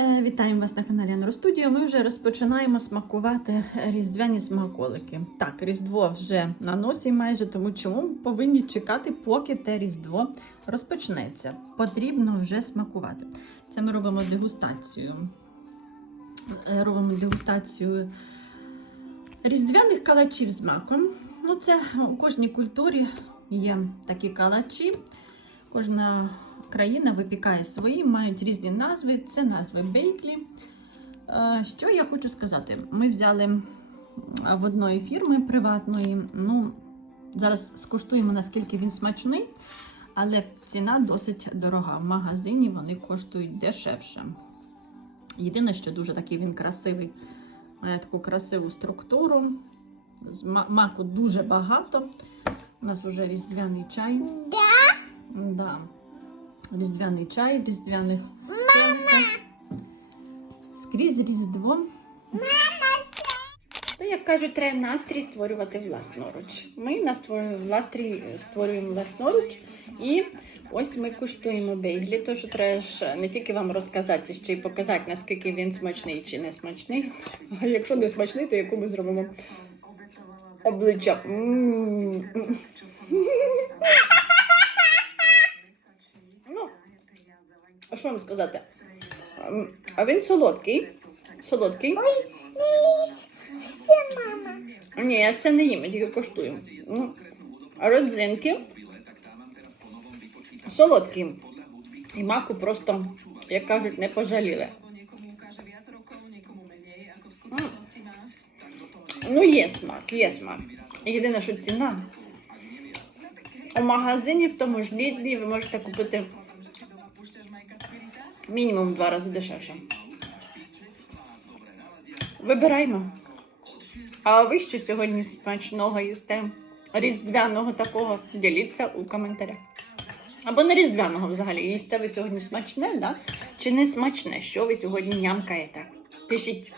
Е, Вітаємо вас на каналі Анростудіо. Ми вже розпочинаємо смакувати різдвяні смаколики. Так, Різдво вже на носі майже, тому чому повинні чекати, поки те Різдво розпочнеться. Потрібно вже смакувати. Це ми робимо дегустацію. Е, Робимо дегустацію різдвяних калачів з маком. Ну, це у кожній культурі є такі калачі. Кожна країна випікає свої, мають різні назви. Це назви бейклі. Е, Що я хочу сказати? Ми взяли в одної фірми приватної. Ну, зараз скуштуємо, наскільки він смачний, але ціна досить дорога. В магазині вони коштують дешевше. Єдине, що дуже такий він красивий, має таку красиву структуру. Маку дуже багато. У нас уже різдвяний чай. Да. Різдвяний чай, різдвяних пенках. Скрізь різдво. Мама! То, як кажуть, треба настрій створювати власноруч. Ми настрій створюємо власноруч. І ось ми куштуємо бейглі. Тож треба ж не тільки вам розказати, ще й показати, наскільки він смачний чи не смачний. А якщо не смачний, то яку ми зробимо обличчя. М. Ну, а що вам сказати? Ем, А він солодкий. Солодкий. Все, мама. Ні, я все не їм, я тільки коштую. Ну, родзинки. Солодкі. І маку просто, як кажуть, не пожаліли. М. Ну, є смак, є смак. Єдине, що ціна. У магазині в тому ж лідлі ви можете купити мінімум два рази дешевше. Вибираємо. А ви що сьогодні смачного їсте? Різдвяного такого? Діліться у коментарях. Або не різдвяного взагалі. Їсте ви сьогодні смачне, да? Чи не смачне? Що ви сьогодні нямкаєте? Пишіть.